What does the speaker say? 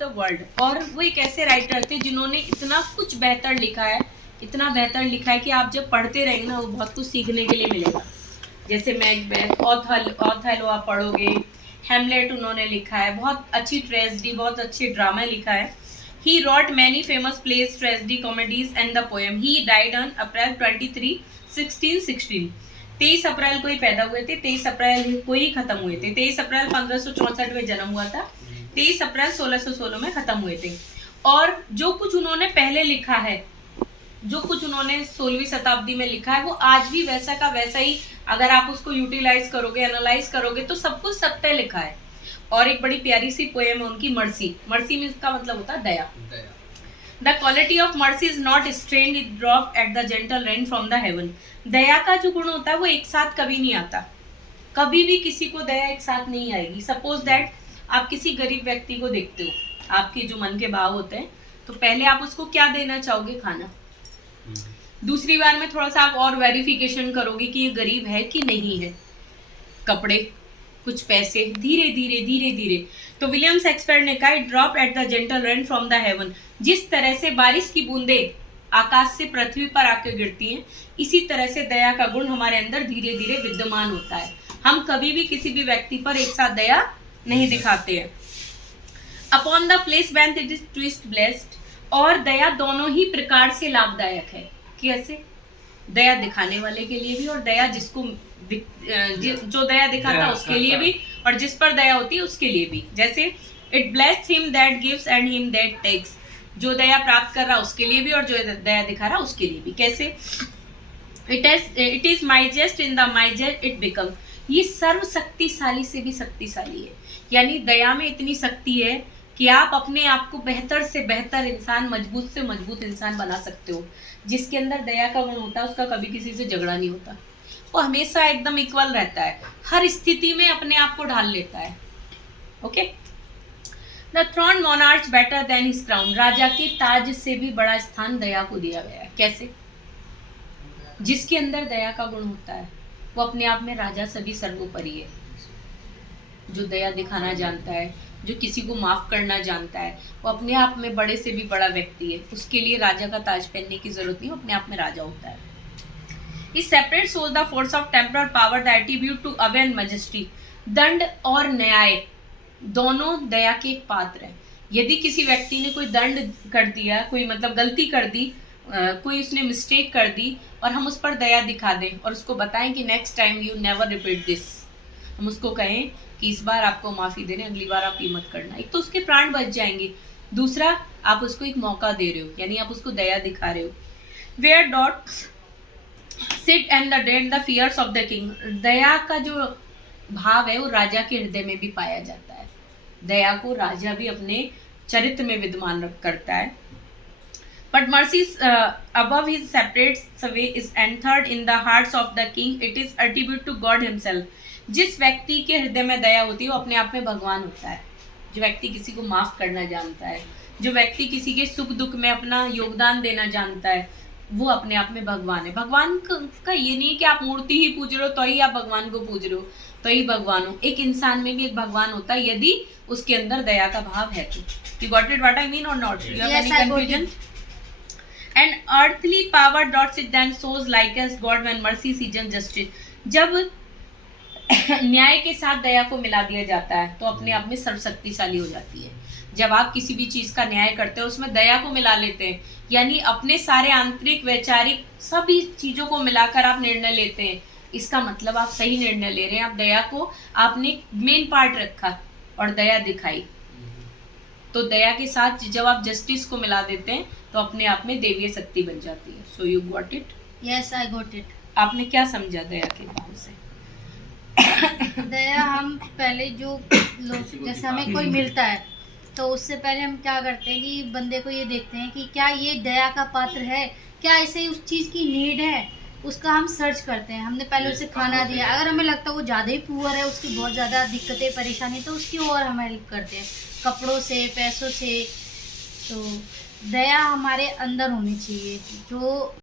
The world. और वो एक ऐसे राइटर थे जिन्होंने इतना कुछ बेहतर लिखा है, इतना बेहतर लिखा है कि आप जब पढ़ते रहेंगे ना वो बहुत कुछ सीखने के लिए मिलेगा। जैसे मैकबेथ, ओथेलो आप पढ़ोगे, हेमलेट उन्होंने लिखा है, बहुत अच्छी ट्रेजेडी, बहुत अच्छे ड्रामा लिखा है। He wrote many famous plays, tragedy, comedies and the poem. He died on April 23, 1616। 23 अप्रैल को ही पैदा हुए थे, 23 अप्रैल को ही खत्म हुए थे। 23 अप्रैल 1564 में जन्म हुआ था, 23 अप्रैल 1616 में खत्म हुए थे। और जो कुछ उन्होंने पहले लिखा है, जो कुछ उन्होंने 16वीं शताब्दी में लिखा है, वो आज भी वैसा का वैसा ही, अगर आप उसको यूटिलाइज करोगे, एनालाइज करोगे तो सब कुछ सत्य लिखा है। और एक बड़ी प्यारी सी पोएम है उनकी, मर्सी। मर्सी मीन्स का मतलब होता है दया। The quality of mercy is not strained, it drop at the gentle rain from the heaven. दया का जो गुण होता है वो एक साथ कभी नहीं आता, कभी भी किसी को दया एक साथ नहीं आएगी। सपोज दैट आप किसी गरीब व्यक्ति को देखते हो, आपके जो मन के भाव होते हैं, तो पहले आप उसको क्या देना चाहोगे? खाना। दूसरी बार में थोड़ा सा आप और वेरिफिकेशन करोगे कि ये गरीब है कि नहीं है, कपड़े, कुछ पैसे, धीरे धीरे धीरे धीरे। तो विलियम शेक्सपियर ने कहा, it drop at the gentle rain from the haven. जिस तरह से बारिश की बूंदे आकाश से पृथ्वी पर आकर गिरती हैं, इसी तरह से दया का गुण हमारे अंदर धीरे धीरे विद्यमान होता है। हम कभी भी किसी भी व्यक्ति पर एक साथ दया नहीं दिखाते हैं। Upon the place when it is twist blessed. और दया दोनों ही प्रकार से लाभदायक है। कैसे? दया दिखाने वाले के लिए भी, और दया जिसको जो दया दिखाता है उसके लिए भी, और जिस पर दया होती है उसके लिए भी। जैसे it blessed him that gives and him that takes. जो दया प्राप्त कर रहा उसके लिए भी, और जो दया दिखा रहा उसके लिए भी। कैसे? It is mightiest in the mightiest it become. ये सर्वशक्तिशाली से भी शक्तिशाली है। यानी दया में इतनी शक्ति है कि आप अपने आप को बेहतर से बेहतर इंसान, मजबूत से मजबूत इंसान बना सकते हो। जिसके अंदर दया का गुण होता है उसका कभी किसी से झगड़ा नहीं होता, वो हमेशा एकदम इक्वल रहता है, हर स्थिति में अपने आप को ढाल लेता है। Okay. The throne monarch better than his crown. राजा के ताज से भी बड़ा स्थान दया को दिया गया है। कैसे? जिसके अंदर दया का गुण होता है वो अपने आप में राजा से भी सर्वोपरि है। जो दया दिखाना जानता है, जो किसी को माफ करना जानता है, वो अपने आप में बड़े से भी बड़ा व्यक्ति है। उसके लिए राजा का ताज पहनने की जरूरत नहीं, वो अपने आप में राजा होता है। His sceptre shows the force of temporal power the attribute to awe and majesty. दंड और न्याय दोनों दया के एक पात्र हैं। यदि किसी व्यक्ति ने कोई दंड कर दिया, कोई मतलब गलती कर दी, कोई उसने मिस्टेक कर दी, और हम उस पर दया दिखा दें और उसको बताएं कि next time you never repeat this, हम उसको कहें कि इस बार आपको माफ़ी दे रहे हैं, अगली बार आप ये मत करना, एक तो उसके प्राण बच जाएंगे, दूसरा आप उसको एक मौका दे रहे हो, यानी आप उसको दया दिखा रहे हो। Where doth sit and the डेड the fears of the king. दया का जो भाव है वो राजा के हृदय में भी पाया जाता है। दया को राजा भी अपने चरित्र में विद्यमान करता है। But mercy above his separate away is entered in the hearts of the king. It is attribute to God himself. जिस व्यक्ति के हृदय में दया होती है वो अपने आप में भगवान होता है। जो व्यक्ति किसी को माफ करना जानता है, जो व्यक्ति किसी के सुख दुख में अपना योगदान देना जानता है, वो अपने आप में भगवान है। भगवान का ये नहीं कि आप मूर्ति ही पूज रहे हो तो ही आप भगवान को पूज रहे हो, तो ही भगवान हो। एक इंसान में भी एक भगवान होता है यदि उसके अंदर दया का भाव है तो। You got it what I mean or not? You have any confusion? And earthly power dots it then shows like as God when mercy sees justice. जब न्याय के साथ दया को मिला दिया जाता है तो अपने आप में सर्वशक्तिशाली हो जाती है। जब आप किसी भी चीज का न्याय करते हो उसमें दया को मिला लेते हैं, यानी अपने सारे आंतरिक वैचारिक सभी चीजों को मिलाकर आप निर्णय लेते हैं, इसका मतलब आप सही निर्णय ले रहे हैं। आप दया को आपने मेन पार्ट रखा और दया दिखाई, तो दया के साथ जब आप जस्टिस को मिला देते हैं तो अपने आप में देवीय शक्ति बन जाती है। So you got it? Yes, I got it. आपने क्या समझा दया के भाव से? दया, हम पहले जो लोग, जैसे हमें कोई मिलता है तो उससे पहले हम क्या करते हैं कि बंदे को ये देखते हैं कि क्या ये दया का पात्र है, क्या इसे उस चीज़ की नीड है, उसका हम सर्च करते हैं। हमने पहले उसे खाना दिया, अगर हमें लगता है वो ज़्यादा ही पुअर है, उसकी बहुत ज़्यादा दिक्कतें परेशानी, तो उसकी और हम हेल्प करते हैं, कपड़ों से, पैसों से। तो दया हमारे अंदर होनी चाहिए। जो